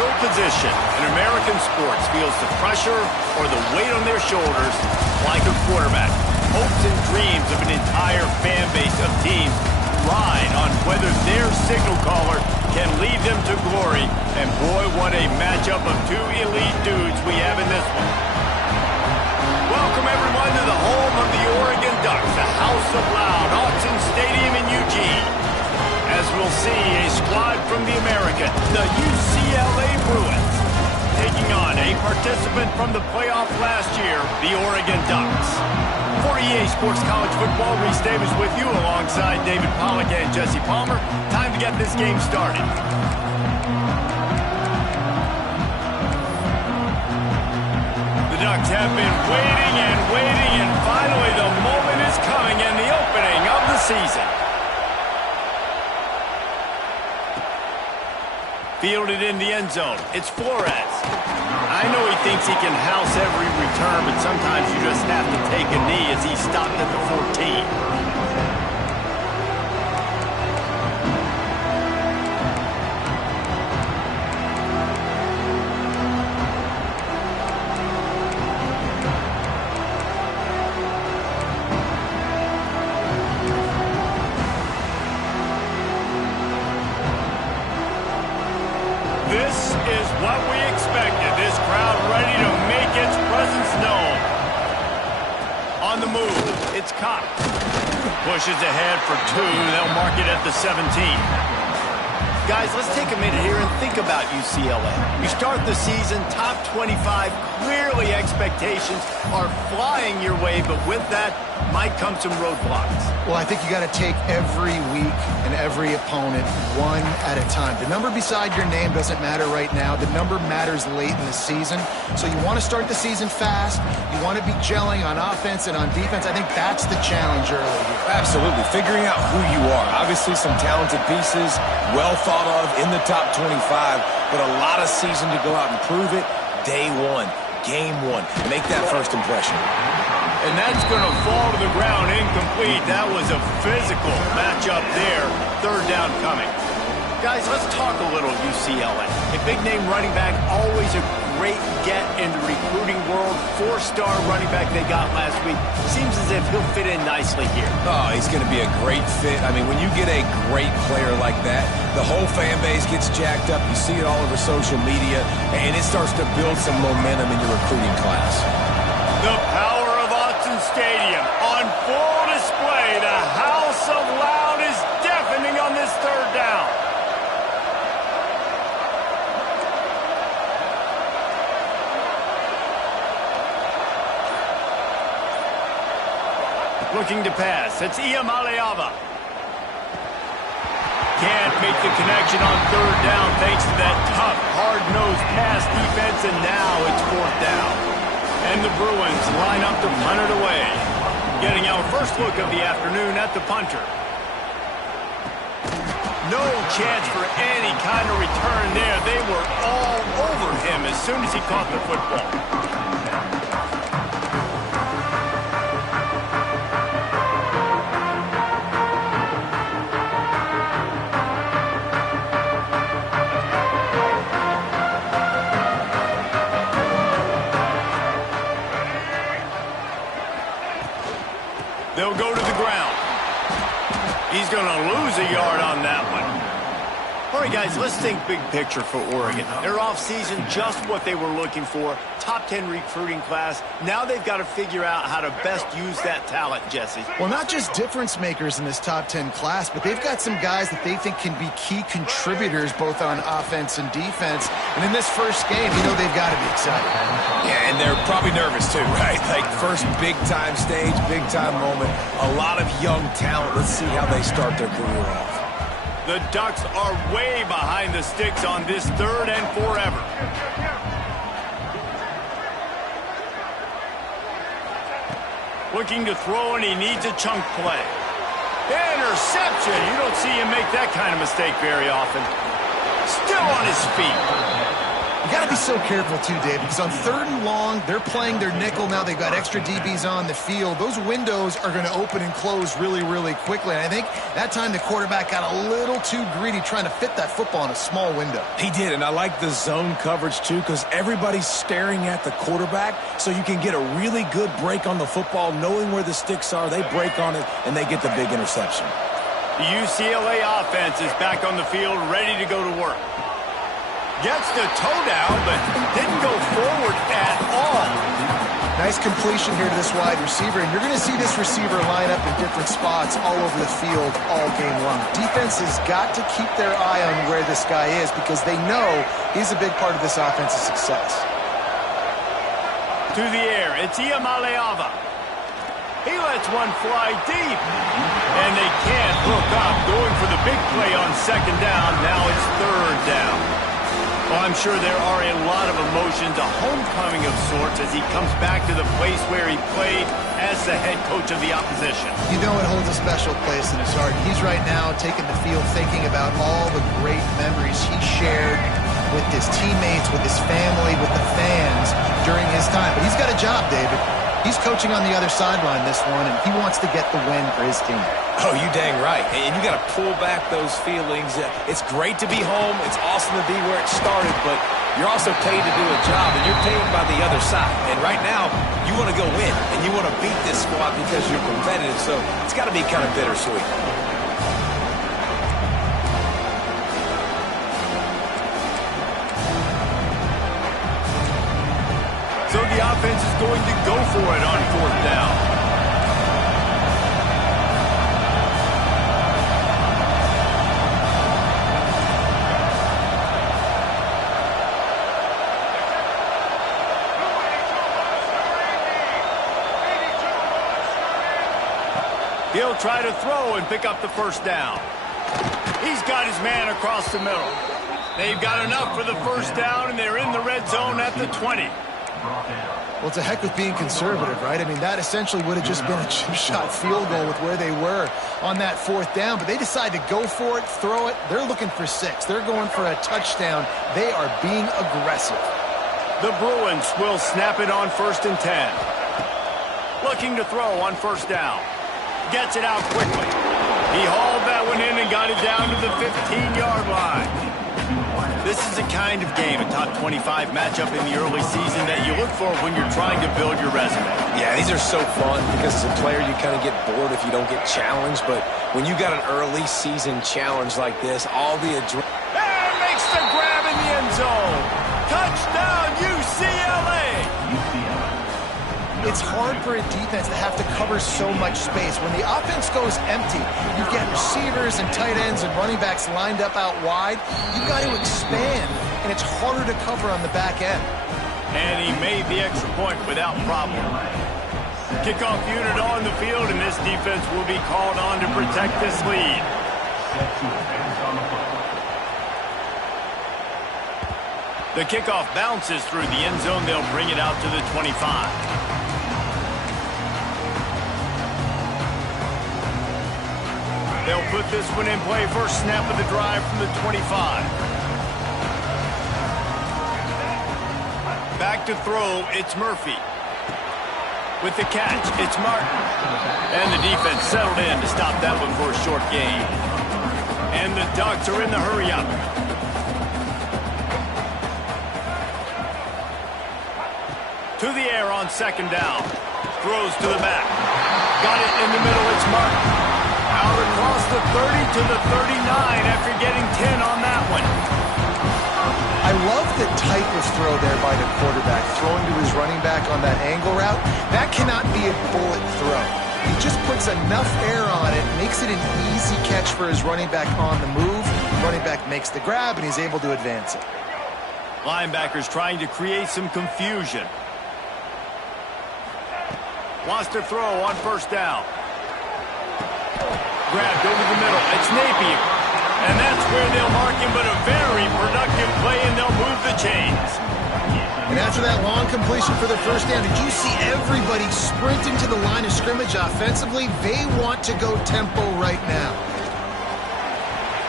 no position in American sports feels the pressure or the weight on their shoulders like a quarterback. Hopes and dreams of an entire fan base of teams ride on whether their signal caller can lead them to glory. And boy, what a matchup of two elite dudes we have in this one. Welcome everyone to the home of the Oregon Ducks, the House of Loud, Autzen Stadium in Eugene. As we'll see, a squad from the American, the UCLA Bruins, taking on a participant from the playoff last year, the Oregon Ducks. For EA Sports College Football, Reese Davis with you alongside David Pollack and Jesse Palmer. Time to get this game started. The Ducks have been waiting and waiting, and finally the moment is coming in the opening of the season. Fielded in the end zone. It's Flores. I know he thinks he can house every return, but sometimes you just have to take a knee as he stopped at the 14. This is what we expected. This crowd ready to make its presence known. On the move, it's Cox. Pushes ahead for two. They'll mark it at the 17. Guys, let's take a minute here and think about UCLA. You start the season top 25. Clearly expectations are flying your way, but with that might come some roadblocks. Well, I think you got to take every week and every opponent one at a time. The number beside your name doesn't matter right now. The number matters late in the season. So you want to start the season fast. You want to be gelling on offense and on defense. I think that's the challenge early here. Absolutely. Figuring out who you are. Obviously some talented pieces, well thought of in the top 25, but a lot of season to go out and prove it. Day one, game one. Make that first impression. And that's going to fall to the ground incomplete. That was a physical matchup there. Third down coming. Guys, let's talk a little UCLA. A big-name running back, always a great get in the recruiting world. Four-star running back they got last week. Seems as if he'll fit in nicely here. Oh, he's going to be a great fit. I mean, when you get a great player like that, the whole fan base gets jacked up. You see it all over social media, and it starts to build some momentum in your recruiting class. The power of Autzen Stadium on full display. The House of Loud is deafening on this third down. Looking to pass. It's Iamaleava. Can't make the connection on third down thanks to that tough, hard-nosed pass defense, and now it's fourth down. And the Bruins line up to punt it away. Getting our first look of the afternoon at the punter. No chance for any kind of return there. They were all over him as soon as he caught the football. They'll go to the ground. He's going to lose a yard on that one. All right, guys, let's think big picture for Oregon. Their offseason, just what they were looking for. Top 10 recruiting class. Now they've got to figure out how to best use that talent, Jesse. Well, not just difference makers in this top 10 class, but they've got some guys that they think can be key contributors both on offense and defense. And in this first game, you know they've got to be excited. Yeah, and they're probably nervous too, right? Like first big-time stage, big-time moment. A lot of young talent. Let's see how they start their career off. The Ducks are way behind the sticks on this third and forever. Looking to throw, and he needs a chunk play. Interception. You don't see him make that kind of mistake very often. Still on his feet. You got to be so careful too, Dave, because on 3rd and long, they're playing their nickel now. They've got extra DBs on the field. Those windows are going to open and close really, really quickly. And I think that time the quarterback got a little too greedy trying to fit that football in a small window. He did, and I like the zone coverage too because everybody's staring at the quarterback, so you can get a really good break on the football, knowing where the sticks are. They break on it, and they get the big interception. The UCLA offense is back on the field, ready to go to work. Gets the toe down, but didn't go forward at all. Nice completion here to this wide receiver, and you're going to see this receiver line up in different spots all over the field all game long. Defense has got to keep their eye on where this guy is because they know he's a big part of this offense's success. To the air, it's Iamaleava. He lets one fly deep, and they can't hook up. Going for the big play on 2nd down. Now it's 3rd down. Well, I'm sure there are a lot of emotions, a homecoming of sorts as he comes back to the place where he played as the head coach of the opposition. You know it holds a special place in his heart. He's right now taking the field thinking about all the great memories he shared with his teammates, with his family, with the fans during his time. But he's got a job, David. He's coaching on the other sideline this one, and he wants to get the win for his team. Oh, you dang right. And you got to pull back those feelings. It's great to be home. It's awesome to be where it started, but you're also paid to do a job, and you're paid by the other side. And right now, you want to go win, and you want to beat this squad because you're competitive, so it's got to be kind of bittersweet. So the offense is going to go for it on 4th down. He'll try to throw and pick up the 1st down. He's got his man across the middle. They've got enough for the 1st down, and they're in the red zone at the 20. Well, it's a heck with being conservative, right? I mean, that essentially would have just been a chip shot field goal with where they were on that 4th down. But they decide to go for it, throw it. They're looking for 6. They're going for a touchdown. They are being aggressive. The Bruins will snap it on 1st and 10. Looking to throw on 1st down. Gets it out quickly. He hauled that one in and got it down to the 15-yard line. This is a kind of game, a top 25 matchup in the early season that you look for when you're trying to build your resume. Yeah, these are so fun because as a player you kind of get bored if you don't get challenged, but when you got an early season challenge like this, all the adrenaline. And makes the grab in the end zone. Touchdown, UCLA! It's hard for a defense to have to cover so much space. When the offense goes empty, you get receivers and tight ends and running backs lined up out wide. You've got to expand, and it's harder to cover on the back end. And he made the extra point without problem. Kickoff unit on the field, and this defense will be called on to protect this lead. The kickoff bounces through the end zone. They'll bring it out to the 25. They'll put this one in play. First snap of the drive from the 25. Back to throw, it's Murphy. With the catch, it's Martin. And the defense settled in to stop that one for a short gain. And the Ducks are in the hurry-up. To the air on 2nd down. Throws to the back. Got it in the middle, it's Martin. Out across the 30 to the 39 after getting 10 on that one. I love the type of throw there by the quarterback, throwing to his running back on that angle route. That cannot be a bullet throw. He just puts enough air on it, makes it an easy catch for his running back on the move. Running back makes the grab, and he's able to advance it. Linebackers trying to create some confusion. Wants to throw on 1st down. Grabbed over the middle. It's Napier. And that's where they'll mark him, but a very productive play, and they'll move the chains. And after that long completion for the 1st down, did you see everybody sprinting to the line of scrimmage offensively? They want to go tempo right now.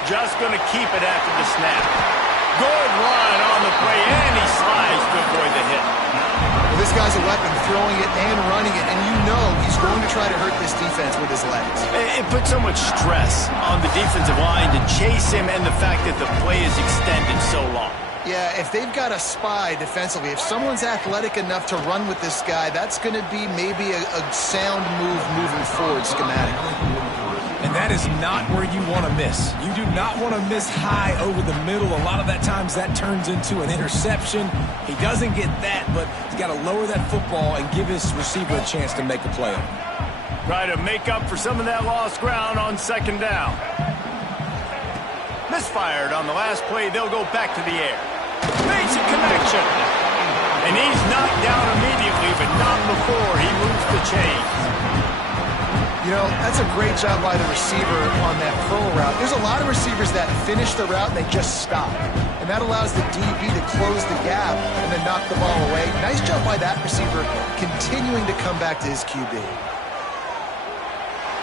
Just going to keep it after the snap. Good run on the play, and he this guy's a weapon, throwing it and running it, and you know he's going to try to hurt this defense with his legs. It puts so much stress on the defensive line to chase him and the fact that the play is extended so long. Yeah, if they've got a spy defensively, if someone's athletic enough to run with this guy, that's going to be maybe a sound move moving forward schematically. And that is not where you want to miss. You do not want to miss high over the middle. A lot of that times that turns into an interception. He doesn't get that, but he's got to lower that football and give his receiver a chance to make a play. Try to make up for some of that lost ground on second down. Misfired on the last play. They'll go back to the air. Basic connection. And he's knocked down immediately, but not before he moves the chains. You know, that's a great job by the receiver on that curl route. There's a lot of receivers that finish the route and they just stop. And that allows the DB to close the gap and then knock the ball away. Nice job by that receiver continuing to come back to his QB.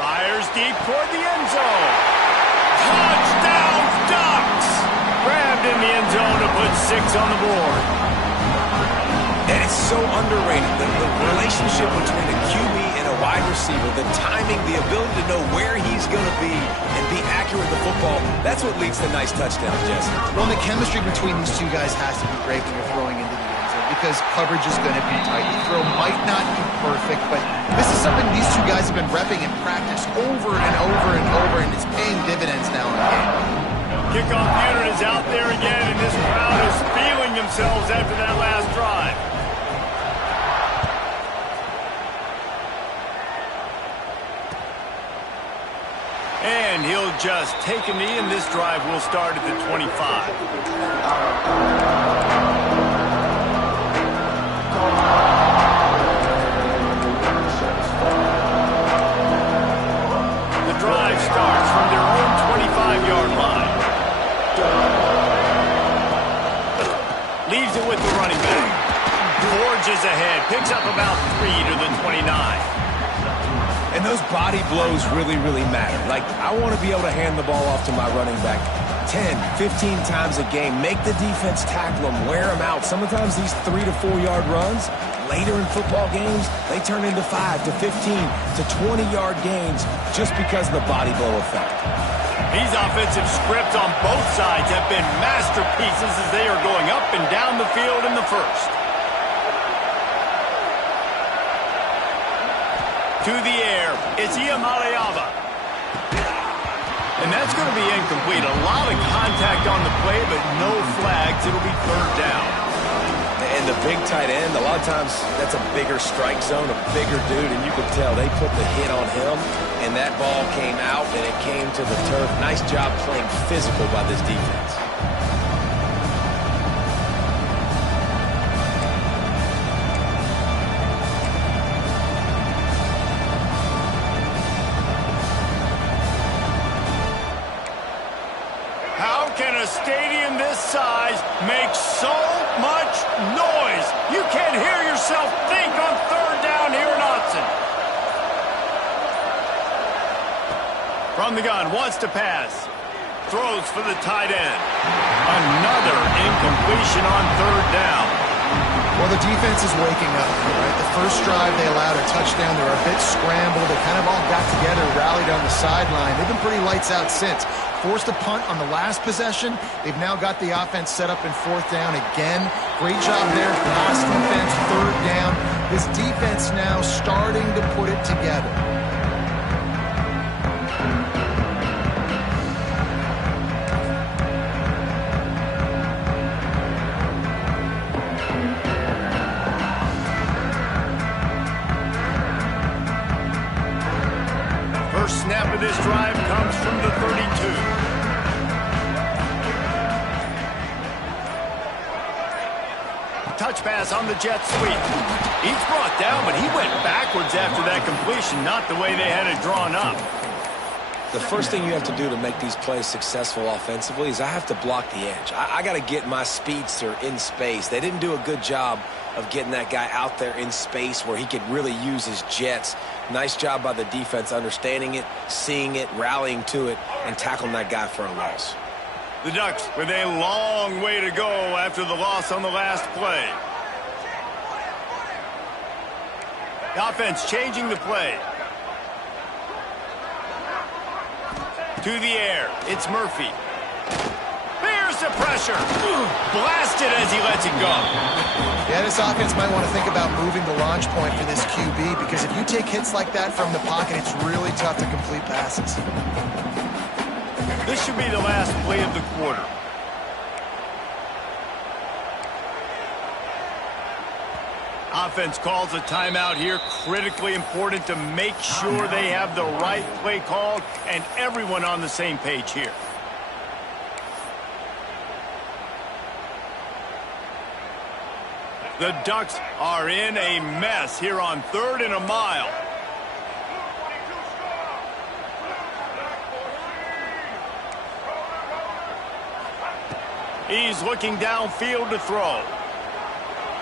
Fires deep toward the end zone. Touchdown Ducks! Grabbed in the end zone to put 6 on the board. And it's so underrated. The relationship between a QB and a wide receiver, the timing, the ability to know where he's going to be and be accurate with the football, that's what leads to nice touchdowns, Jesse. Well, the chemistry between these two guys has to be great when you're throwing into the end zone because coverage is going to be tight. The throw might not be perfect, but this is something these two guys have been repping in practice over and over and over, and it's paying dividends now in the game. Kickoff unit is out there again, and this crowd is feeling themselves after that last drive. And he'll just take a knee, and this drive will start at the 25. The drive starts from their own 25-yard line. Leaves it with the running back. Forges ahead, picks up about 3 to the 29. And those body blows really, really matter. Like, I want to be able to hand the ball off to my running back 10, 15 times a game. Make the defense tackle them, wear them out. Sometimes these 3 to 4 yard runs, later in football games, they turn into 5 to 15 to 20-yard gains just because of the body blow effect. These offensive scripts on both sides have been masterpieces as they are going up and down the field in the first. To the air, it's Iamaleava. And that's going to be incomplete. A lot of contact on the play, but no flags. It'll be third down. And the big tight end, a lot of times that's a bigger strike zone, a bigger dude, and you can tell they put the hit on him, and that ball came out, and it came to the turf. Nice job playing physical by this defense. Stadium this size makes so much noise. You can't hear yourself think on third down here in Autzen. From the gun, wants to pass. Throws for the tight end. Another incompletion on third down. Well, the defense is waking up, right? The first drive, they allowed a touchdown. They were a bit scrambled. They kind of all got together, rallied on the sideline. They've been pretty lights out since. Forced a punt on the last possession. They've now got the offense set up in fourth down again. Great job there. Pass defense, third down. This defense now starting to put it together. First snap of this drive comes from the 32. Touch pass on the jet sweep. He's brought down, but he went backwards after that completion, not the way they had it drawn up. The first thing you have to do to make these plays successful offensively is I have to block the edge. I got to get my speedster in space. They didn't do a good job of getting that guy out there in space where he could really use his jets. Nice job by the defense understanding it, seeing it, rallying to it, and tackling that guy for a loss. The Ducks with a long way to go after the loss on the last play. The offense changing the play. To the air, it's Murphy. Bears the pressure. Blasted as he lets it go. Yeah, this offense might want to think about moving the launch point for this QB, because if you take hits like that from the pocket, it's really tough to complete passes. This should be the last play of the quarter. Offense calls a timeout here. Critically important to make sure they have the right play called and everyone on the same page here. The Ducks are in a mess here on 3rd and a mile. He's looking downfield to throw.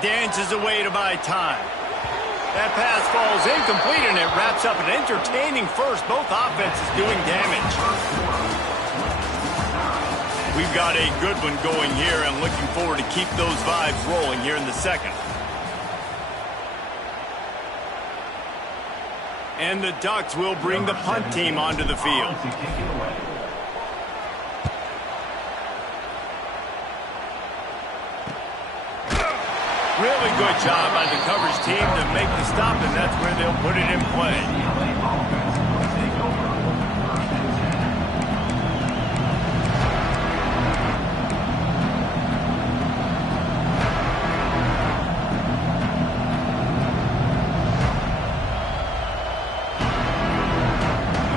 Dances away to buy time. That pass falls incomplete, and it wraps up an entertaining first. Both offenses doing damage. We've got a good one going here, and looking forward to keep those vibes rolling here in the second. And the Ducks will bring the punt team onto the field. Really good job by the coverage team to make the stop, and that's where they'll put it in play.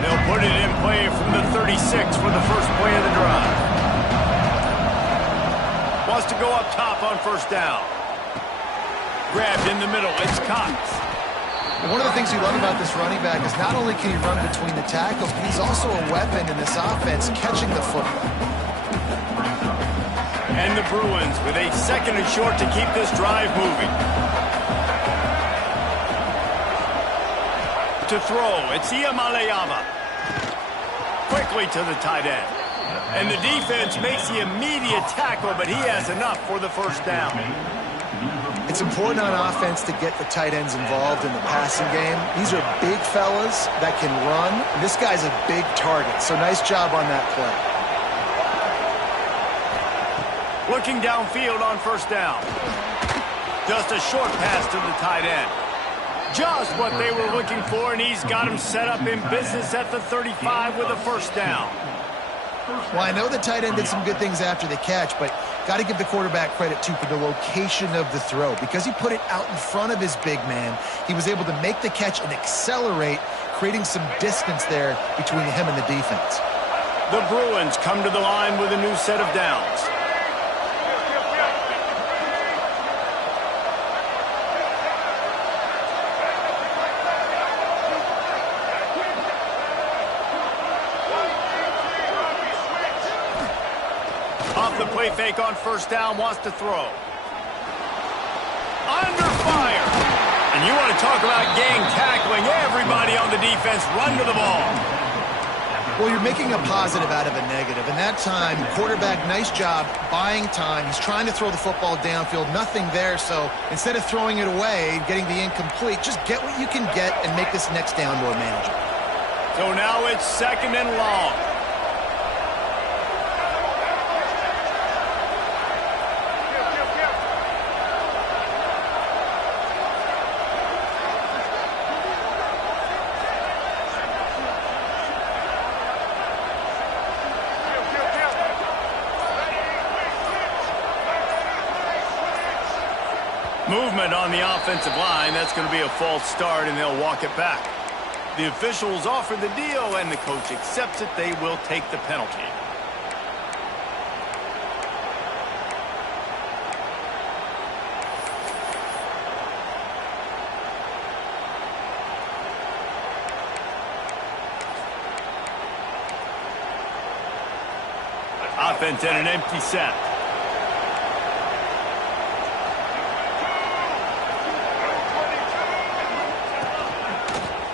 They'll put it in play from the 36 for the first play of the drive. Wants to go up top on first down. Grabbed in the middle, it's Cox. And one of the things you love about this running back is not only can he run between the tackles, but he's also a weapon in this offense, catching the football. And the Bruins with a 2nd and short to keep this drive moving. To throw, it's Iamaleava. Quickly to the tight end. And the defense makes the immediate tackle, but he has enough for the first down. It's important on offense to get the tight ends involved in the passing game. These are big fellas that can run. This guy's a big target, so nice job on that play. Looking downfield on first down. Just a short pass to the tight end. Just what they were looking for, and he's got him set up in business at the 35 with a first down. Well, I know the tight end did some good things after the catch, but got to give the quarterback credit, too, for the location of the throw. Because he put it out in front of his big man, he was able to make the catch and accelerate, creating some distance there between him and the defense. The Bruins come to the line with a new set of downs. The play fake on first down, wants to throw. Under fire. And you want to talk about gang tackling. Everybody on the defense run to the ball. Well, you're making a positive out of a negative. And that time, quarterback, nice job buying time. He's trying to throw the football downfield. Nothing there. So instead of throwing it away, getting the incomplete, just get what you can get and make this next down more manageable. So now it's 2nd and long. Movement on the offensive line. That's going to be a false start, and they'll walk it back. The officials offer the deal, and the coach accepts it. They will take the penalty. Offense at an empty set.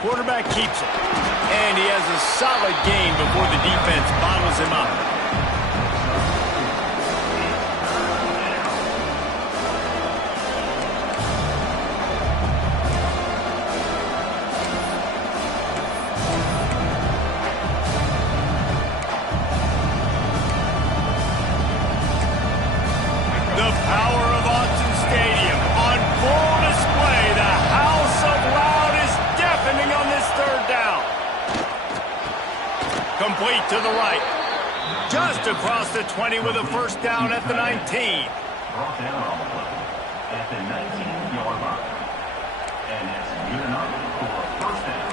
Quarterback keeps it. And he has a solid gain before the defense bottles him up. Complete to the right. Just across the 20 with a first down at the 19. Brought down on the play at the 19-yard line. And it's good enough for a first down.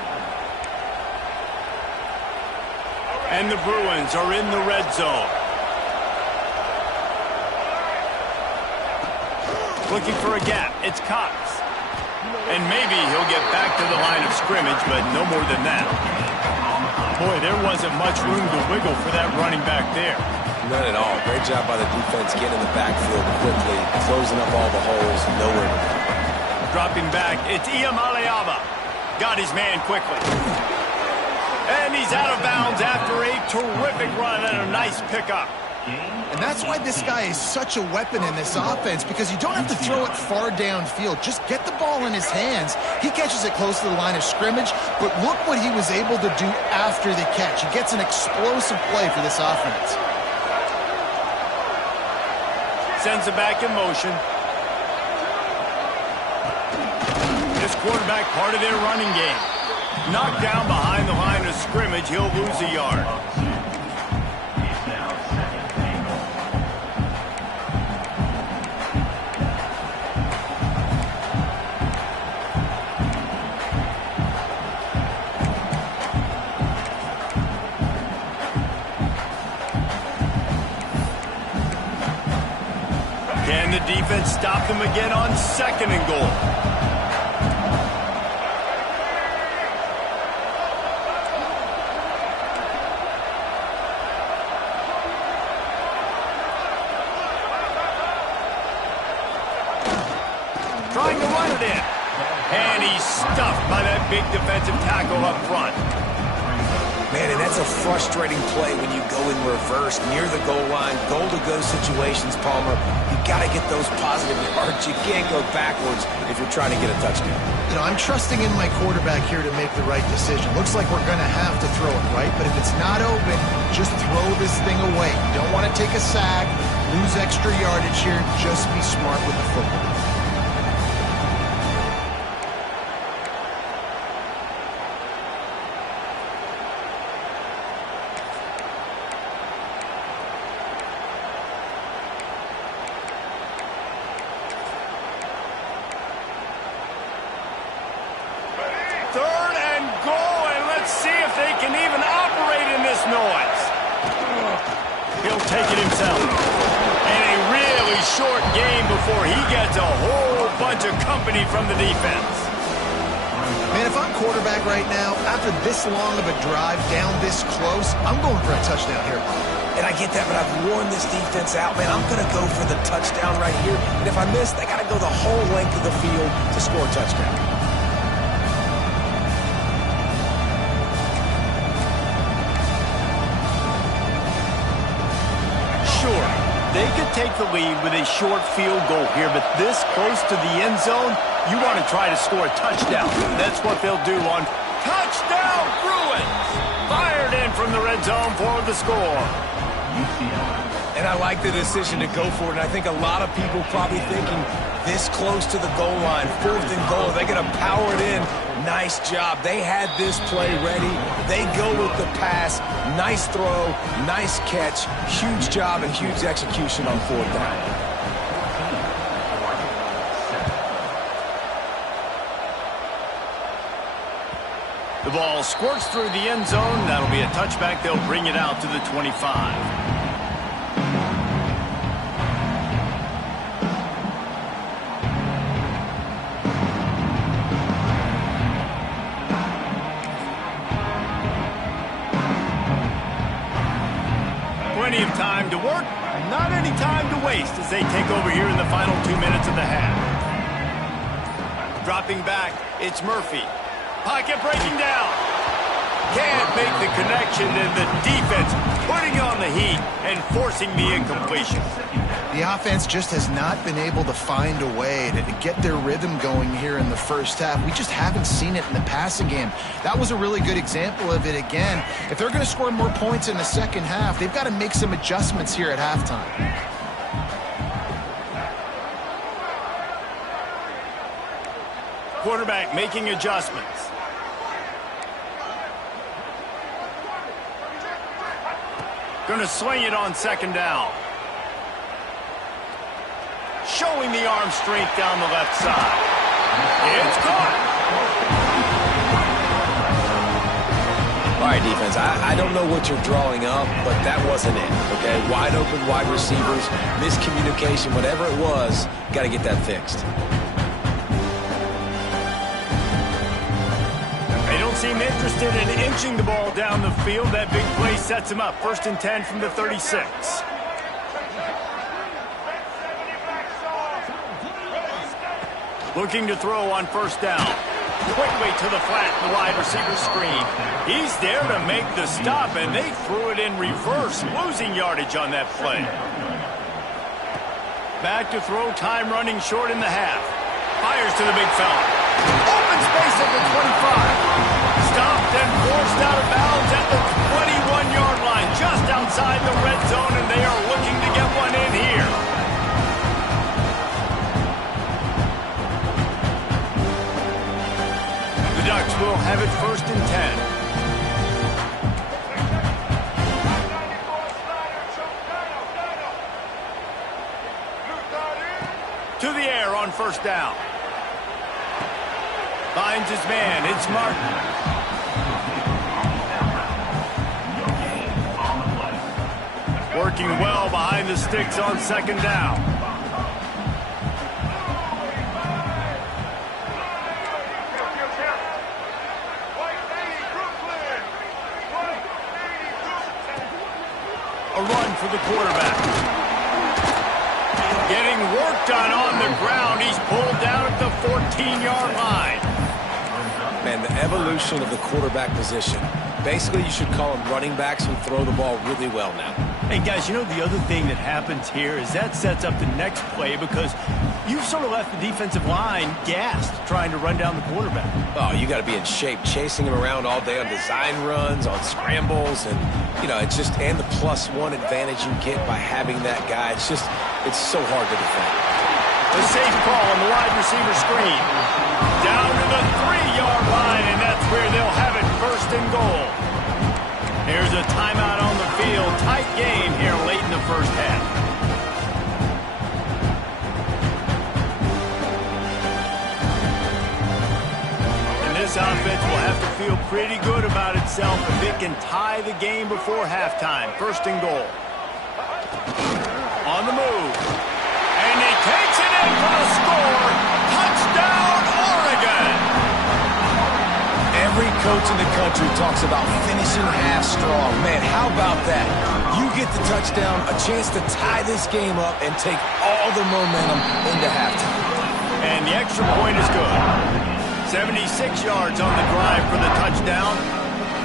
And the Bruins are in the red zone. Looking for a gap. It's Cox. And maybe he'll get back to the line of scrimmage, but no more than that. Boy, there wasn't much room to wiggle for that running back there. None at all. Great job by the defense getting in the backfield quickly, closing up all the holes, nowhere to go. Dropping back, it's Iamaleava. Got his man quickly. And he's out of bounds after a terrific run and a nice pickup. And that's why this guy is such a weapon in this offense, because you don't have to throw it far downfield. Just get the ball in his hands. He catches it close to the line of scrimmage, but look what he was able to do after the catch. He gets an explosive play for this offense. Sends it back in motion. This quarterback part of their running game. Knocked down behind the line of scrimmage, he'll lose a yard. Can the defense stop them again on 2nd and goal? Trying to run it in. And he's stuffed by that big defensive tackle up front. Man, and that's a frustrating play when you go in reverse near the goal line, goal-to-go situations, Palmer. You got to get those positive yards. You can't go backwards if you're trying to get a touchdown. You know, I'm trusting in my quarterback here to make the right decision. Looks like we're going to have to throw it, right? But if it's not open, just throw this thing away. You don't want to take a sack, lose extra yardage here. Just be smart with the football. Third and goal, and let's see if they can even operate in this noise. He'll take it himself. And a really short game before he gets a whole bunch of company from the defense. Man, if I'm quarterback right now, after this long of a drive down this close, I'm going for a touchdown here. And I get that, but I've worn this defense out, man. I'm going to go for the touchdown right here. And if I miss, they got to go the whole length of the field to score a touchdown. Sure, they could take the lead with a short field goal here, but this close to the end zone, you want to try to score a touchdown. That's what they'll do on touchdown Bruins. Fired in from the red zone for the score. And I like the decision to go for it, and I think a lot of people probably thinking this close to the goal line, 4th and goal, they're going to power it in. Nice job. They had this play ready. They go with the pass. Nice throw, nice catch, huge job and huge execution on 4th down. The ball squirts through the end zone. That'll be a touchback. They'll bring it out to the 25. Plenty of time to work, not any time to waste as they take over here in the final 2 minutes of the half. Dropping back, it's Murphy. Pocket breaking down. Can't make the connection, and the defense putting on the heat and forcing the incompletion. The offense just has not been able to find a way to get their rhythm going here in the first half. We just haven't seen it in the passing game. That was a really good example of it again. If they're going to score more points in the second half, they've got to make some adjustments here at halftime. Quarterback making adjustments. Going to sling it on second down. Showing the arm strength down the left side. It's caught. All right, defense, I don't know what you're drawing up, but that wasn't it, okay? Wide open wide receivers, miscommunication, whatever it was, got to get that fixed. They don't seem interested in inching the ball down the field. That big play sets him up. 1st and 10 from the 36. Looking to throw on 1st down. Quickly to the flat, the wide receiver screen. He's there to make the stop, and they threw it in reverse, losing yardage on that play. Back to throw, time running short in the half. Fires to the big fella. Open space at the 25. Stopped and forced out of bounds at the 21-yard line, just outside the red zone, and they are looking to get one in here. The Ducks will have it 1st and 10. To the air on 1st down. Finds his man. It's Martin. Working well behind the sticks on 2nd down. A run for the quarterback. Getting work done on the ground. He's pulled down at the 14-yard line. Man, the evolution of the quarterback position. Basically, you should call them running backs who throw the ball really well now. Hey, guys, you know the other thing that happens here is that sets up the next play because you've sort of left the defensive line gassed trying to run down the quarterback. Oh, you got to be in shape, chasing him around all day on design runs, on scrambles, and, you know, it's just, and the +1 advantage you get by having that guy. It's just, it's so hard to defend. The safe call on the wide receiver screen. Down to the 3-yard line, and that's where they'll have it 1st and goal. Here's a timeout on the field. Tight game here late in the 1st half. And this offense will have to feel pretty good about itself if it can tie the game before halftime. 1st and goal. On the move. And he takes it in for the score. Touchdown, Oregon! Every coach in the country talks about finishing half strong. Man, how about that? You get the touchdown, a chance to tie this game up and take all the momentum into halftime. And the extra point is good. 76 yards on the drive for the touchdown.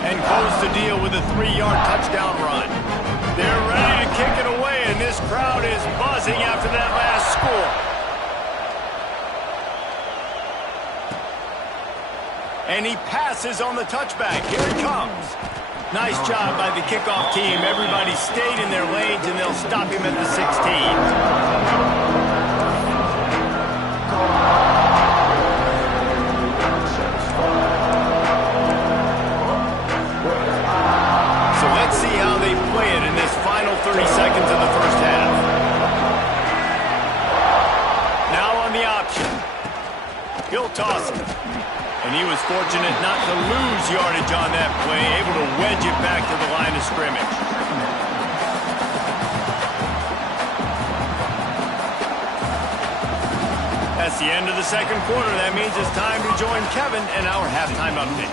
And close the deal with a 3-yard touchdown run. They're ready to kick it away, and this crowd is buzzing after that last score. And he passes on the touchback. Here it comes. Nice job by the kickoff team. Everybody stayed in their lanes, and they'll stop him at the 16. Play it in this final 30 seconds of the 1st half. Now on the option. He'll toss it. And he was fortunate not to lose yardage on that play, able to wedge it back to the line of scrimmage. That's the end of the 2nd quarter. That means it's time to join Kevin in our halftime update.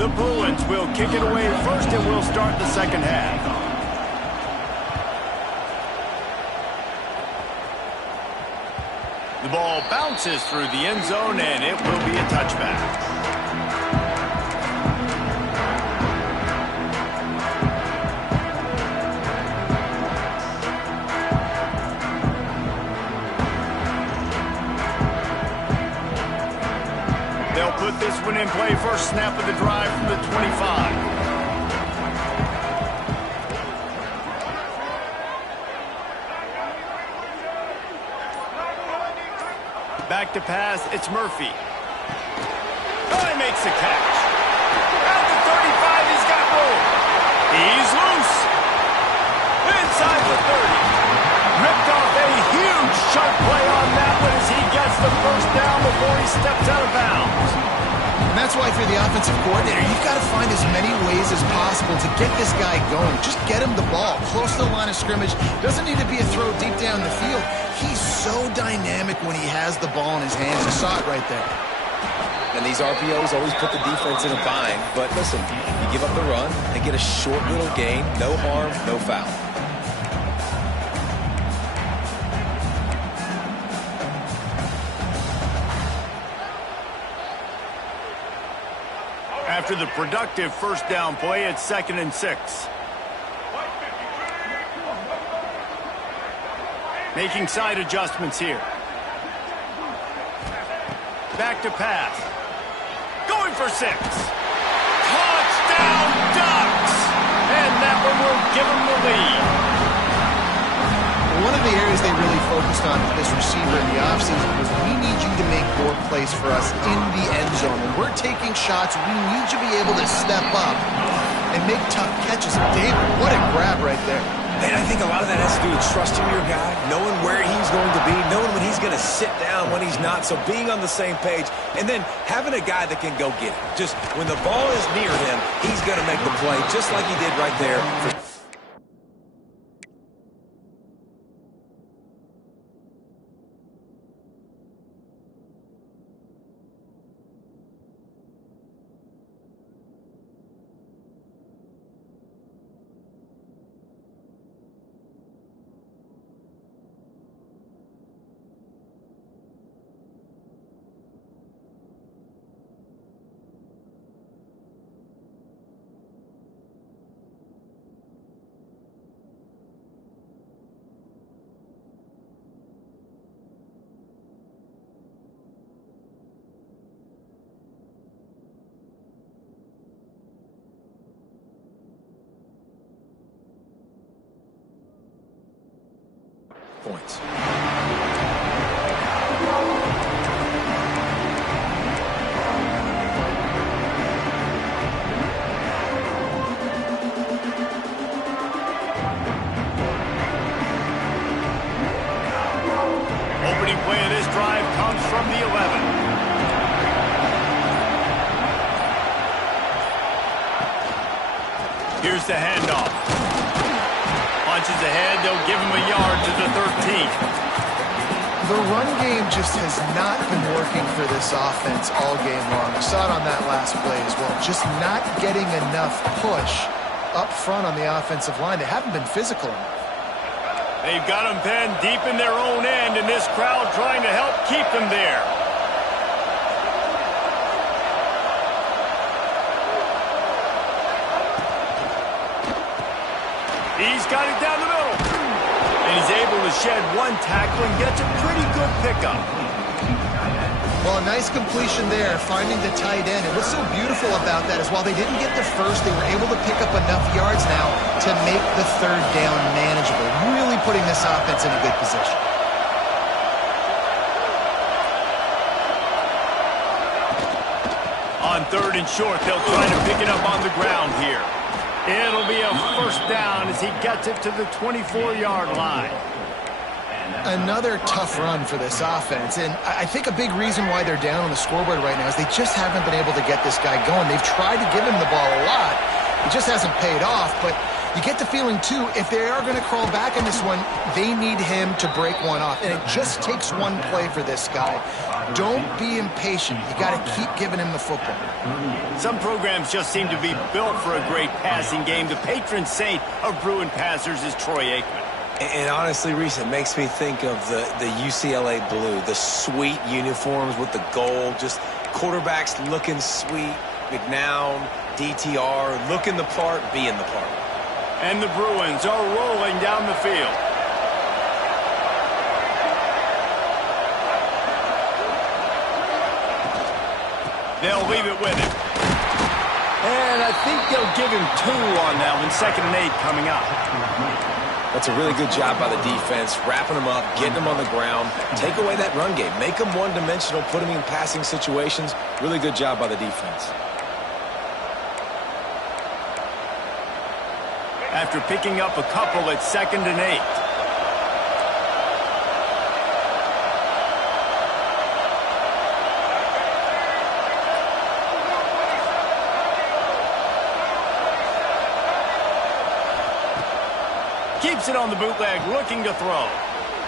The Bruins will kick it away first, and we'll start the 2nd half. The ball bounces through the end zone, and it will be a touchback. They'll put this one in play. First snap of the drive from the 25. Back to pass, it's Murphy. Oh, he makes the catch. At the 35, he's got room. He's loose. Inside the 30. Ripped off a huge sharp play on that one as he gets the first down before he steps out of bounds. And that's why for the offensive coordinator, you've got to find as many ways as possible to get this guy going. Just get him the ball close to the line of scrimmage. Doesn't need to be a throw deep down the field. He's so dynamic when he has the ball in his hands. You saw it right there. And these RPOs always put the defense in a bind. But listen, you give up the run, they get a short little gain. No harm, no foul. After the productive first down play, it's 2nd and 6. Making side adjustments here. Back to pass. Going for 6. Touchdown Ducks! And that one will give them the lead. One of the areas they really focused on with this receiver in the offseason was we need you to make more plays for us in the end zone. When we're taking shots, we need you to be able to step up and make tough catches. David, what a grab right there. And I think a lot of that has to do with trusting your guy, knowing where he's going to be, knowing when he's going to sit down, when he's not. So being on the same page, and then having a guy that can go get it. Just when the ball is near him, he's going to make the play, just like he did right there. Points. Opening play of this drive comes from the 11. Here's the handoff. Punches ahead, they'll give him a yard to the 13. The run game just has not been working for this offense all game long. We saw it on that last play as well. Just not getting enough push up front on the offensive line. They haven't been physical enough. They've got them penned deep in their own end, and this crowd trying to help keep them there. He's got it down the middle. And he's able to shed one tackle and gets a pretty good pickup. Well, a nice completion there, finding the tight end. And what's so beautiful about that is while they didn't get the first, they were able to pick up enough yards now to make the third down manageable. Really putting this offense in a good position. On 3rd and short, they'll try to pick it up on the ground here. It'll be a first down as he gets it to the 24-yard line. Another tough run for this offense, and I think a big reason why they're down on the scoreboard right now is they just haven't been able to get this guy going. They've tried to give him the ball a lot. It just hasn't paid off, but you get the feeling, too, if they are going to crawl back in this one, they need him to break one off, and it just takes one play for this guy. Don't be impatient. You got to keep giving him the football. Some programs just seem to be built for a great passing game. The patron saint of Bruin passers is Troy Aikman. And honestly, Reese, it makes me think of the UCLA blue, the sweet uniforms with the gold, just quarterbacks looking sweet, McNown, DTR, looking the part, being the part. And the Bruins are rolling down the field. They'll leave it with him. And I think they'll give him 2 on that one. 2nd and 8 coming up. That's a really good job by the defense, wrapping them up, getting them on the ground, take away that run game, make them one-dimensional, put them in passing situations. Really good job by the defense. After picking up a couple at 2nd and 8. Keeps it on the bootleg, looking to throw.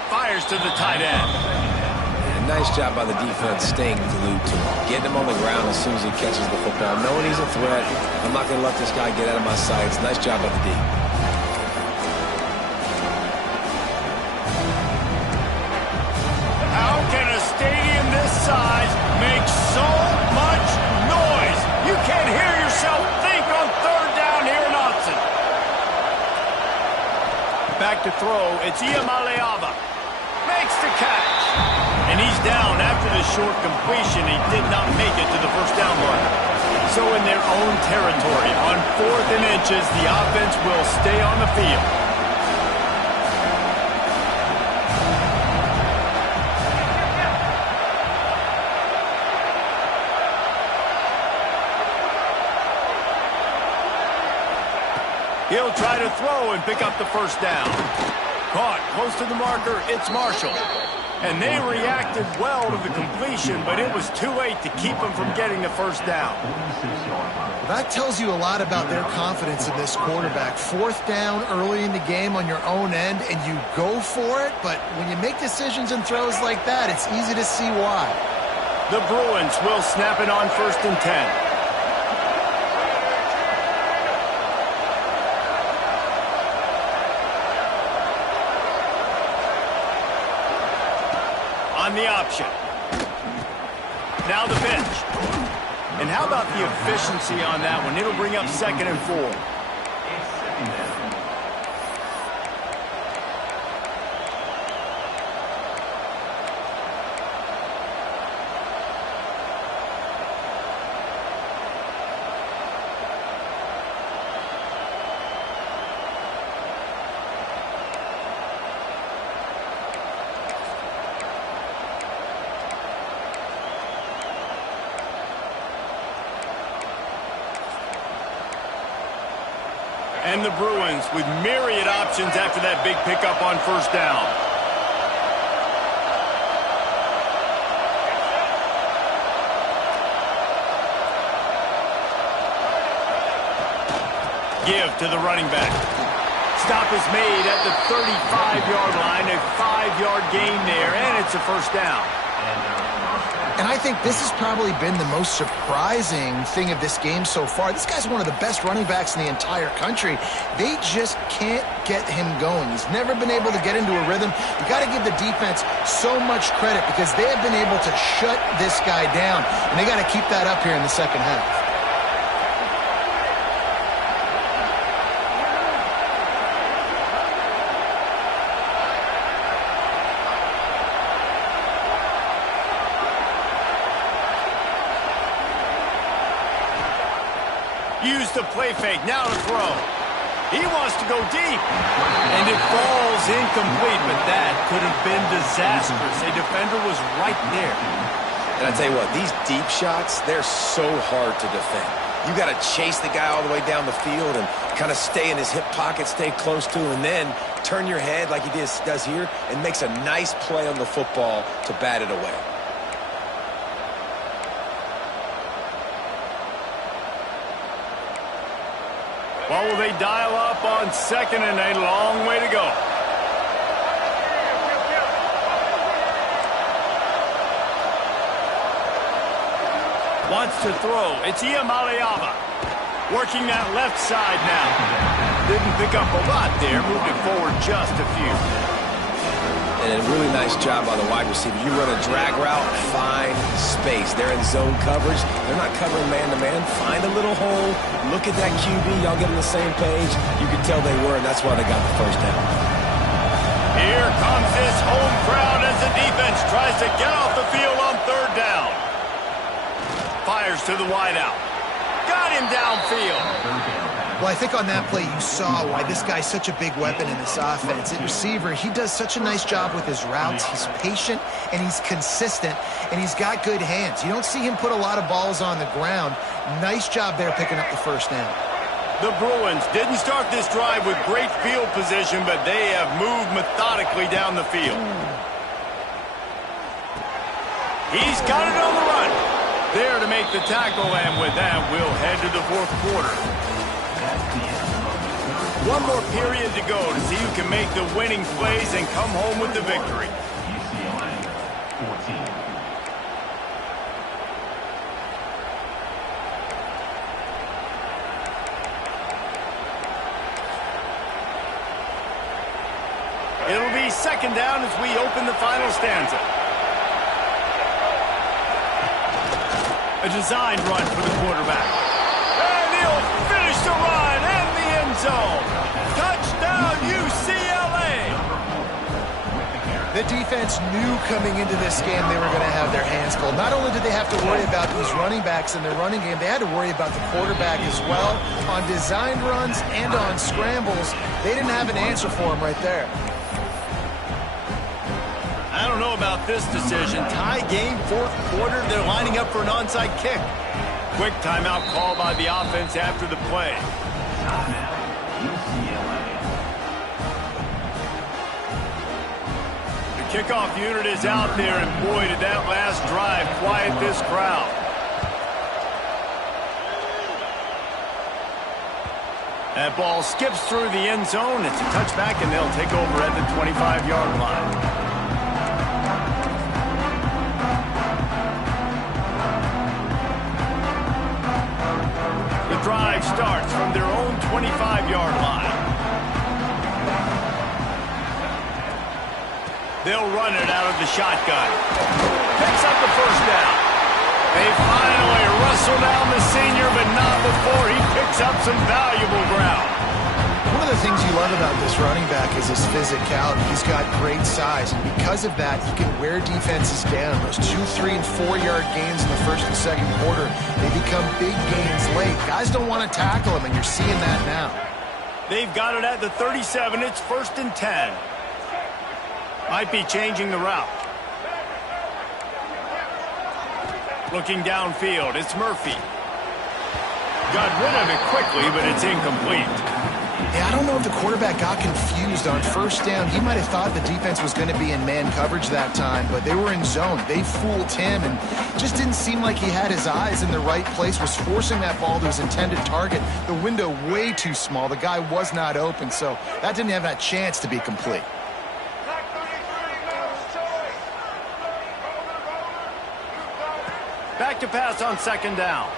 Fires to the tight end. Yeah, nice job by the defense staying glued to him. Getting him on the ground as soon as he catches the football. Knowing he's a threat, I'm not going to let this guy get out of my sights. Nice job by the D. How can a stadium this size make so much noise? You can't hear yourself think on 3rd down here in Autzen. Back to throw, it's Iamaleava. Makes the catch. And he's down after the short completion. He did not make it to the first down line. So in their own territory, on 4th and inches, the offense will stay on the field. He'll try to throw and pick up the first down. Caught close to the marker, it's Marshall. And they reacted well to the completion, but it was too late to keep them from getting the first down. That tells you a lot about their confidence in this quarterback. 4th down early in the game on your own end, and you go for it, but when you make decisions and throws like that, it's easy to see why. The Bruins will snap it on 1st and 10. On the option. Now the pitch. And how about the efficiency on that one? It'll bring up 2nd and 4. And the Bruins with myriad options after that big pickup on 1st down. Give to the running back. Stop is made at the 35-yard line, a 5-yard gain there, and it's a first down. And I think this has probably been the most surprising thing of this game so far. This guy's one of the best running backs in the entire country. They just can't get him going. He's never been able to get into a rhythm. You got to give the defense so much credit because they have been able to shut this guy down, and they got to keep that up here in the second half. Use the play fake, now to throw. He wants to go deep. And it falls incomplete, but that could have been disastrous. A defender was right there. And I tell you what, these deep shots, they're so hard to defend. You got to chase the guy all the way down the field and kind of stay in his hip pocket, stay close to him, and then turn your head like he does here and makes a nice play on the football to bat it away. Well, will they dial up on 2nd and a long way to go? Wants to throw. It's Iamaleava. Working that left side now. Didn't pick up a lot there. Moved it forward just a few. And a really nice job by the wide receiver. You run a drag route, find space. They're in zone coverage. They're not covering man-to-man. Find a little hole. Look at that QB. Y'all get on the same page. You can tell they were, and that's why they got the first down. Here comes this home crowd as the defense tries to get off the field on 3rd down. Fires to the wideout. Got him downfield. Well, I think on that play you saw why this guy's such a big weapon in this offense. At receiver, he does such a nice job with his routes. He's patient, and he's consistent, and he's got good hands. You don't see him put a lot of balls on the ground. Nice job there picking up the first down. The Bruins didn't start this drive with great field position, but they have moved methodically down the field. He's got it on the run. There to make the tackle, and with that, we'll head to the fourth quarter. One more period to go to see who can make the winning plays and come home with the victory. UCLA 14. It'll be second down as we open the final stanza. A designed run for the quarterback. And he'll finish the run in the end zone. Touchdown, UCLA! The defense knew coming into this game they were going to have their hands full. Not only did they have to worry about these running backs in their running game, they had to worry about the quarterback as well. On designed runs and on scrambles, they didn't have an answer for him right there. I don't know about this decision. Tie game, fourth quarter. They're lining up for an onside kick. Quick timeout call by the offense after the play. The kickoff unit is out there, and boy, did that last drive quiet this crowd. That ball skips through the end zone. It's a touchback, and they'll take over at the 25-yard line. Drive starts from their own 25-yard line. They'll run it out of the shotgun. Picks up the first down. They finally wrestle down the senior, but not before he picks up some valuable ground. One of the things you love about this running back is his physicality. He's got great size, and because of that, he can wear defenses down. Those 2, 3, and 4-yard gains in the first and second quarter, they become big gains late. Guys don't want to tackle him, and you're seeing that now. They've got it at the 37. It's 1st and 10. Might be changing the route. Looking downfield, it's Murphy. Got rid of it quickly, but it's incomplete. Yeah, I don't know if the quarterback got confused on first down. He might have thought the defense was going to be in man coverage that time, but they were in zone. They fooled him, and just didn't seem like he had his eyes in the right place, was forcing that ball to his intended target. The window way too small. The guy was not open, so that didn't have that chance to be complete. Back to pass on second down.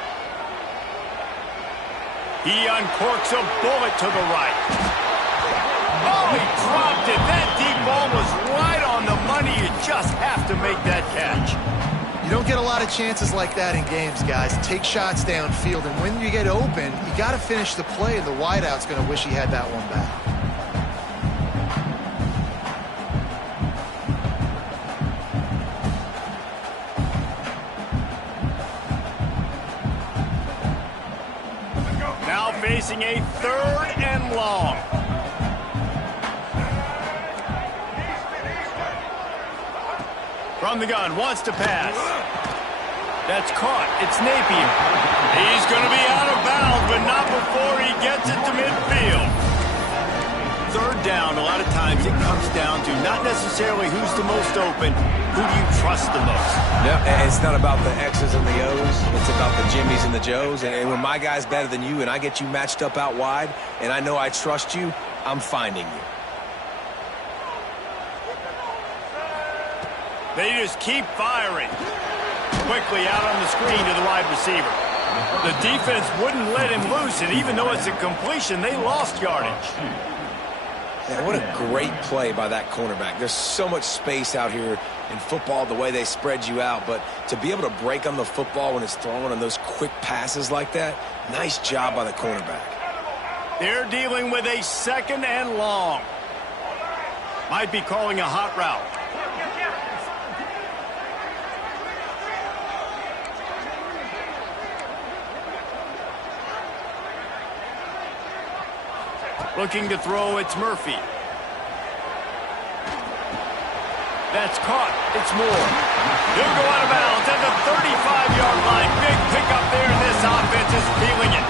He uncorks a bullet to the right. Oh, he dropped it. That deep ball was right on the money. You just have to make that catch. You don't get a lot of chances like that in games, guys. Take shots downfield, and when you get open, you got to finish the play, and the wideout's going to wish he had that one back. Facing a 3rd and long. From the gun, wants to pass. That's caught. It's Napier. He's going to be out of bounds, but not before he gets it to midfield. 3rd down, a lot of times it comes down to not necessarily who's the most open, who do you trust the most? Yeah, it's not about the X's and the O's. It's about the Jimmies and the Joes. And when my guy's better than you and I get you matched up out wide and I know I trust you, I'm finding you. They just keep firing. Quickly out on the screen to the wide receiver. The defense wouldn't let him loose, and even though it's a completion, they lost yardage. Man, what a great play by that cornerback. There's so much space out here in football, the way they spread you out, but to be able to break on the football when it's thrown on those quick passes like that, nice job by the cornerback. They're dealing with a 2nd and long. Might be calling a hot route. Looking to throw, it's Murphy. That's caught. It's Moore. He'll go out of bounds at the 35-yard line. Big pickup there, and this offense is feeling it.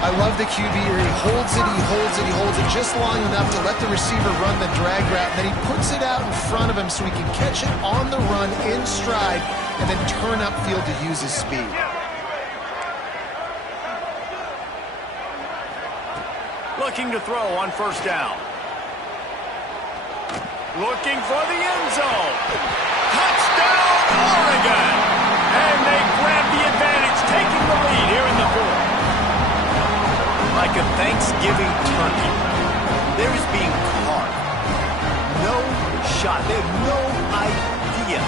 I love the QB here. He holds it, he holds it, he holds it just long enough to let the receiver run the drag route, and then he puts it out in front of him so he can catch it on the run in stride and then turn upfield to use his speed. Looking to throw on first down. Looking for the end zone. Touchdown, Oregon! And they grab the advantage, taking the lead here in the fourth. Like a Thanksgiving turkey, there is being carved. No shot. They have no idea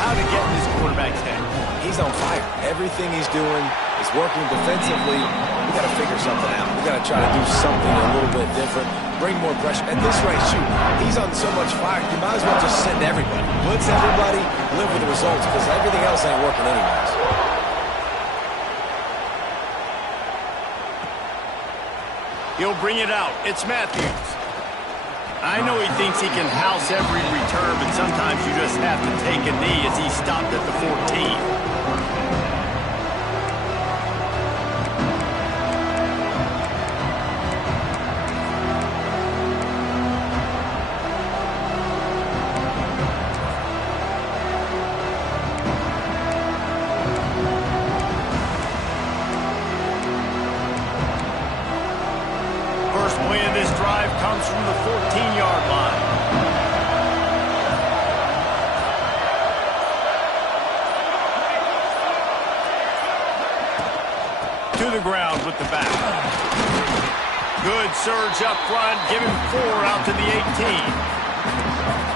how to get in this quarterback's head. He's on fire. Everything he's doing is working defensively. We got to figure something out. We got to try to do something a little bit different. Bring more pressure. At this rate, shoot, he's on so much fire, you might as well just send everybody. Blitz everybody, live with the results, because everything else ain't working anyways. He'll bring it out. It's Matthews. I know he thinks he can house every return, but sometimes you just have to take a knee as he stopped at the 14. First play of this drive comes from the 14-yard line. To the ground with the back. Good surge up front, giving 4 out to the 18.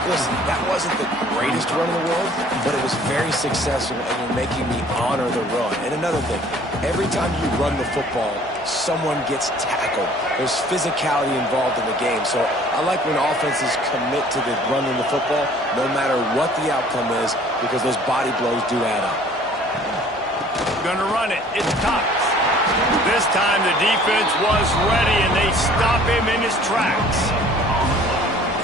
Listen, that wasn't the greatest run in the world, but it was very successful, and you're making me honor the run. And another thing, every time you run the football, someone gets tackled. There's physicality involved in the game. So I like when offenses commit to the running the football, no matter what the outcome is, because those body blows do add up. Gonna run it. It's Cox. This time the defense was ready, and they stop him in his tracks.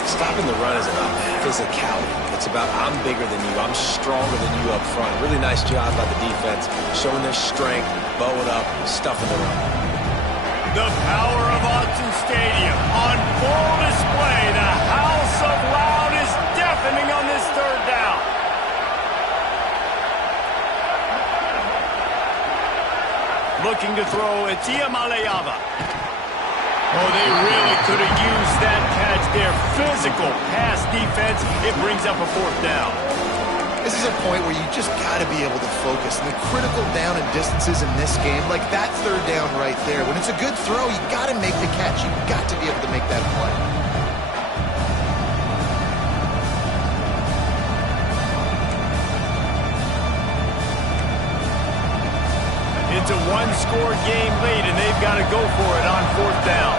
Stopping the run is about physicality. It's about I'm bigger than you. I'm stronger than you up front. Really nice job by the defense, showing their strength, bowing up, stuffing the run. The power of Autzen Stadium on full display. The house of loud is deafening on this third down. Looking to throw, it's Iamaleava. Oh, they really could have used that catch there. Physical pass defense. It brings up a fourth down. This is a point where you just got to be able to focus. And the critical down and distances in this game, like that third down right there, when it's a good throw, you got to make the catch. You've got to be able to make that play. It's a one-score game lead, and they've got to go for it on fourth down.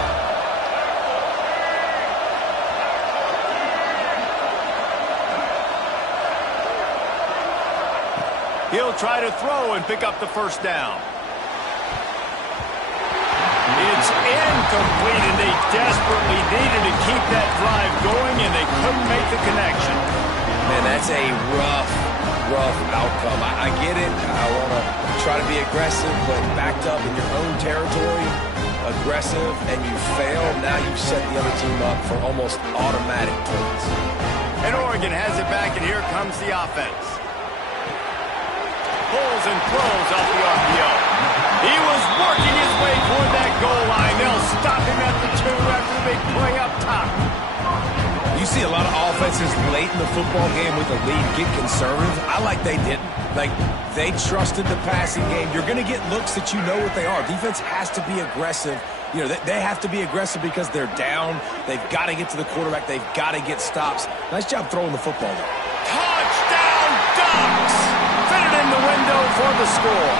He'll try to throw and pick up the first down. It's incomplete, and they desperately needed to keep that drive going, and they couldn't make the connection. Man, that's a rough outcome. I get it. I want to try to be aggressive, but backed up in your own territory, aggressive, and you fail, now you've set the other team up for almost automatic points. And Oregon has it back, and here comes the offense. Pulls and throws off the RPO. He was working his way toward that goal line. They'll stop him at the 2 after the big play up top. You see a lot of offenses late in the football game with the lead get conservative. I like they didn't. Like, they trusted the passing game. You're going to get looks that you know what they are. Defense has to be aggressive. You know, they have to be aggressive because they're down. They've got to get to the quarterback. They've got to get stops. Nice job throwing the football, though. Touchdown, Ducks! Fitted in the window for the score.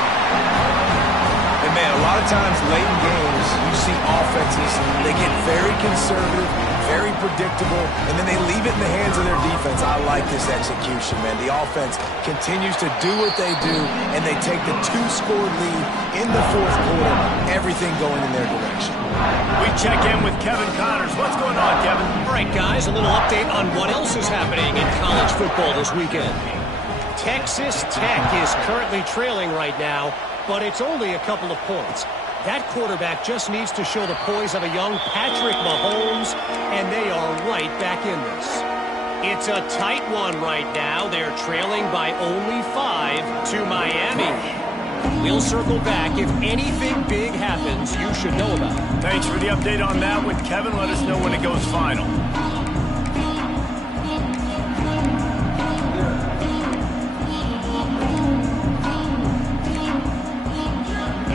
And, man, a lot of times late in games, you see offenses, they get very conservative, very predictable, and then they leave it in the hands of their defense. I like this execution, man. The offense continues to do what they do, and they take the 2-score lead in the fourth quarter, everything going in their direction. We check in with Kevin Connors. What's going on, Kevin? All right, guys, a little update on what else is happening in college football this weekend. Texas Tech is currently trailing right now, but it's only a couple of points. That quarterback just needs to show the poise of a young Patrick Mahomes, and they are right back in this. It's a tight one right now. They're trailing by only 5 to Miami. We'll circle back. If anything big happens, you should know about it. Thanks for the update on that one, Kevin. Let us know when it goes final.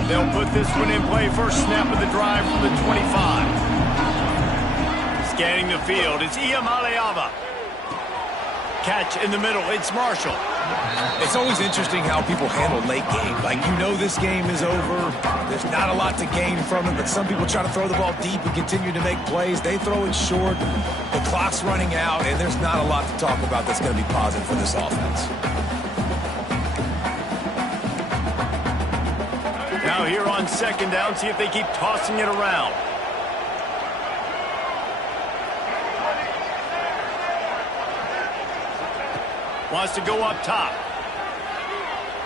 They'll put this one in play. First snap of the drive from the 25. Scanning the field, it's Iamaleava. Catch in the middle, it's Marshall. It's always interesting how people handle late game. Like, you know this game is over. There's not a lot to gain from it, but some people try to throw the ball deep and continue to make plays. They throw it short. The clock's running out, and there's not a lot to talk about that's going to be positive for this offense. Now here on second down, see if they keep tossing it around. Wants to go up top.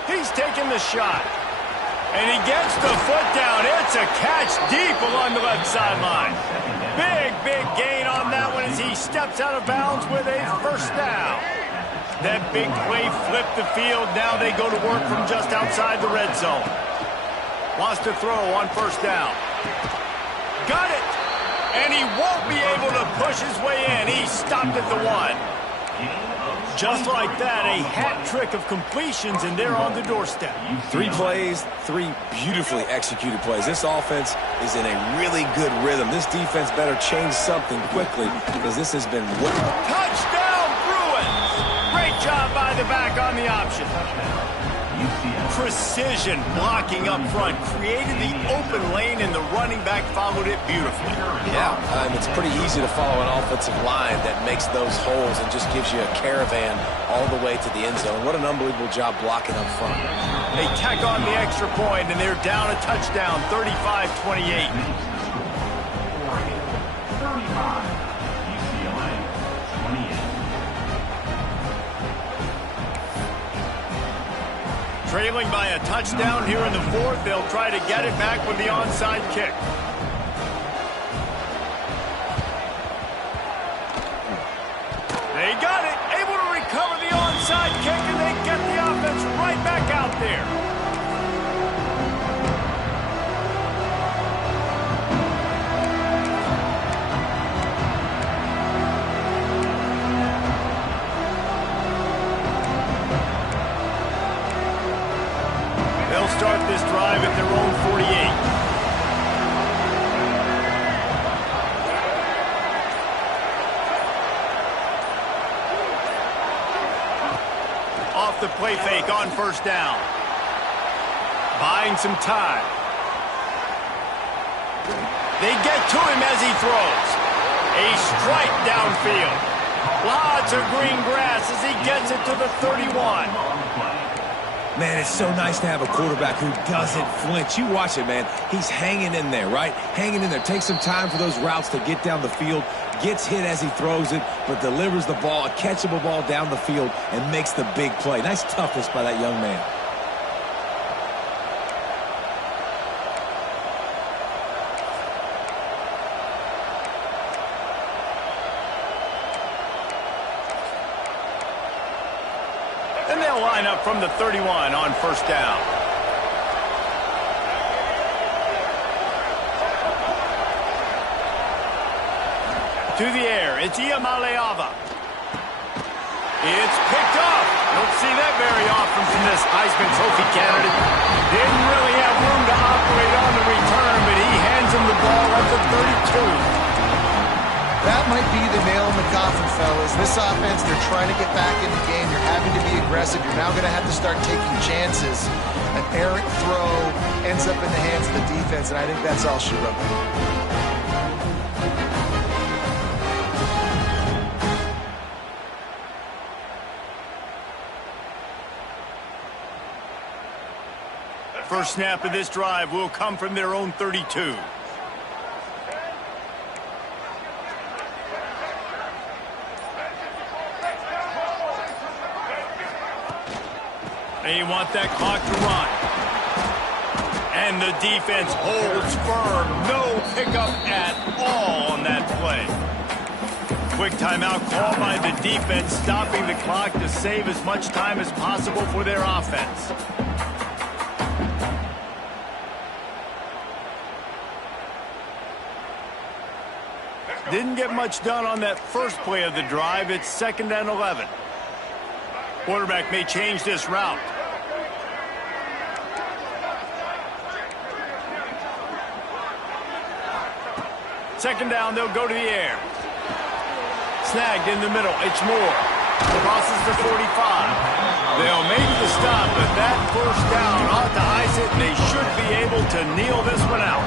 He's taking the shot. And he gets the foot down. It's a catch deep along the left sideline. Big gain on that one as he steps out of bounds with a first down. That big play flipped the field. Now they go to work from just outside the red zone. Wants to throw on first down. Got it. And he won't be able to push his way in. He stopped at the 1. Just like that, a hat trick of completions, and they're on the doorstep. 3 plays, 3 beautifully executed plays. This offense is in a really good rhythm. This defense better change something quickly because this has been... Touchdown, Bruins! Great job by the back on the option. Precision blocking up front, created the open lane, and the running back followed it beautifully. Yeah, it's pretty easy to follow an offensive line that makes those holes and just gives you a caravan all the way to the end zone. What an unbelievable job blocking up front. They tack on the extra point, and they're down a touchdown, 35-28. 35. UCLA, 28. Trailing by a touchdown here in the fourth. They'll try to get it back with the onside kick. They got it. Able to recover the onside kick, and they get the offense right back out there. They'll start this drive at their own 48. Off the play fake on first down. Buying some time. They get to him as he throws. A strike downfield. Lots of green grass as he gets it to the 31. Man, it's so nice to have a quarterback who doesn't flinch. You watch it, man. He's hanging in there, right? Hanging in there. Takes some time for those routes to get down the field. Gets hit as he throws it, but delivers the ball, a catchable ball down the field, and makes the big play. Nice toughness by that young man. And they'll line up from the 31 on first down. To the air, it's Iamaleava. It's picked off. Don't see that very often from this Heisman Trophy candidate. Didn't really have room to operate on the return, but he hands him the ball at the 32. That might be the nail in the coffin, fellas. This offense, they're trying to get back in the game. You're having to be aggressive. You're now going to have to start taking chances. An errant throw ends up in the hands of the defense, and I think that's all she wrote. First snap of this drive will come from their own 32. They want that clock to run. And the defense holds firm. No pickup at all on that play. Quick timeout called by the defense, stopping the clock to save as much time as possible for their offense. Didn't get much done on that first play of the drive. It's 2nd and 11. Quarterback may change this route. Second down, they'll go to the air. Snagged in the middle. It's Moore. Crosses the 45. They'll make the stop, but that first down ought to ice it, and they should be able to kneel this one out.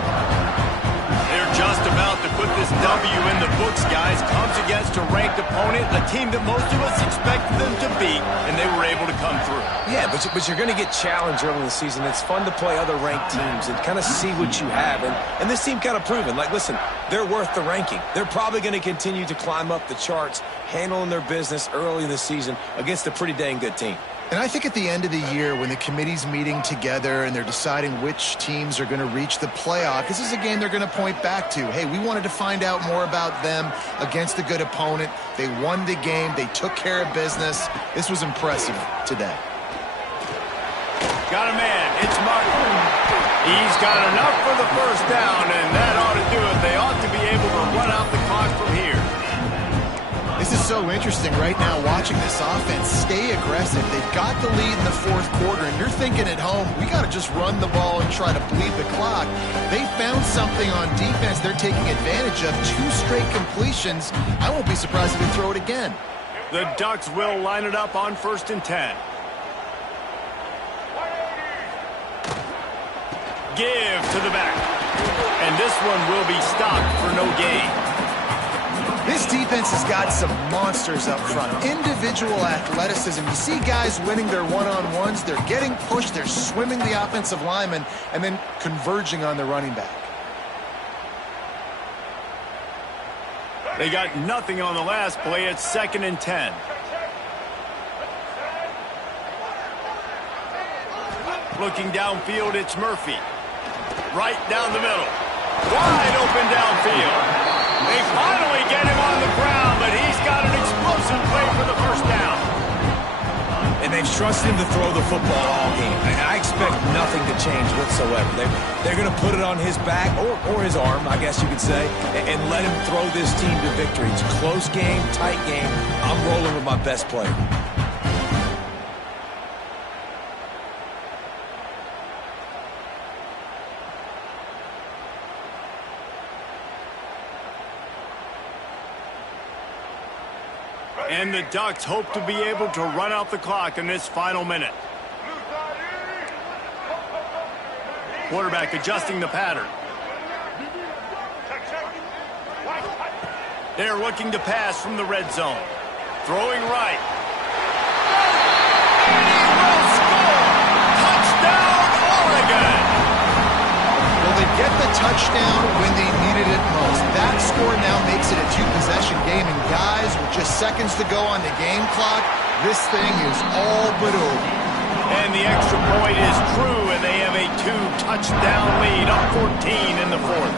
They're just about to put this W in the books, guys. Comes against a ranked opponent, a team that most of us expected them to beat, and they were able to come through. Yeah, but you're going to get challenged early in the season. It's fun to play other ranked teams and kind of see what you have. And this team kind of proven, like, listen, they're worth the ranking. They're probably going to continue to climb up the charts, handling their business early in the season against a pretty dang good team. And I think at the end of the year, when the committee's meeting together and they're deciding which teams are going to reach the playoff, this is a game they're going to point back to. Hey, we wanted to find out more about them against a good opponent. They won the game. They took care of business. This was impressive today. Got a man. It's Martin. He's got enough for the first down, and that ought to do it. They ought to be able to run out the clock from here. This is so interesting right now watching this offense stay aggressive. They've got the lead in the fourth quarter, and you're thinking at home, we got to just run the ball and try to bleed the clock. They found something on defense they're taking advantage of. 2 straight completions. I won't be surprised if they throw it again. The Ducks will line it up on 1st and 10. Give to the back. And this one will be stopped for no gain. This defense has got some monsters up front. Individual athleticism. You see guys winning their one-on-ones. They're getting pushed. They're swimming the offensive lineman and then converging on the running back. They got nothing on the last play. It's 2nd and 10. Looking downfield, it's Murphy. Right down the middle. Wide open downfield. They finally get him on the ground, but he's got an explosive play for the first down. And they've trusted him to throw the football all game. And I expect nothing to change whatsoever. They're going to put it on his back, or his arm, I guess you could say, and let him throw this team to victory. It's a close game, tight game. I'm rolling with my best player. And the Ducks hope to be able to run out the clock in this final minute. Quarterback adjusting the pattern. They're looking to pass from the red zone. Throwing right. And he will score! Touchdown, Oregon! Well, they get the touchdown when they needed it most. That score now makes it a 2-possession game, and guys, with just seconds to go on the game clock, this thing is all but over. And the extra point is true, and they have a 2-touchdown lead, up 14 in the fourth.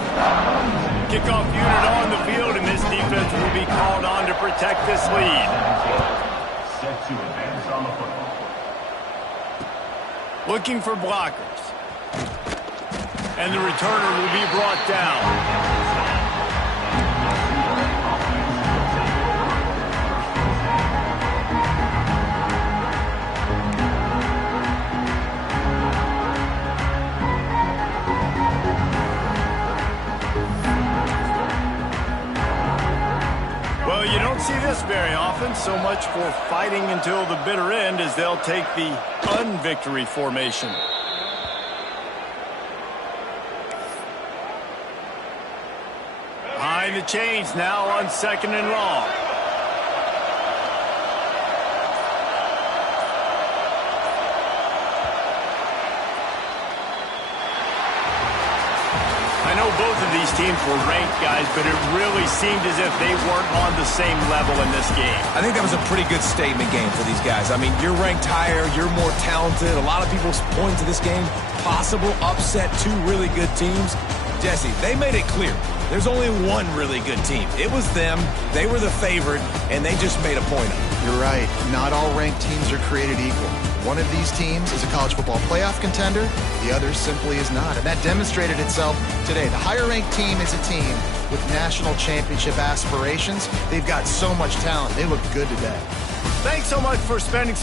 Kickoff unit on the field, and this defense will be called on to protect this lead. Set to advance on the football. Looking for blockers. And the returner will be brought down. Well, you don't see this very often. So much for fighting until the bitter end as they'll take the unvictory formation. Behind the chains now on 2nd and long. I know both of these teams were ranked, guys, but it really seemed as if they weren't on the same level in this game. I think that was a pretty good statement game for these guys. I mean, you're ranked higher, you're more talented. A lot of people point to this game, possible upset, two really good teams. Jesse, they made it clear. There's only one really good team. It was them. They were the favorite, and they just made a point of it. You're right. Not all ranked teams are created equal. One of these teams is a college football playoff contender. The other simply is not. And that demonstrated itself today. The higher-ranked team is a team with national championship aspirations. They've got so much talent. They look good today. Thanks so much for spending some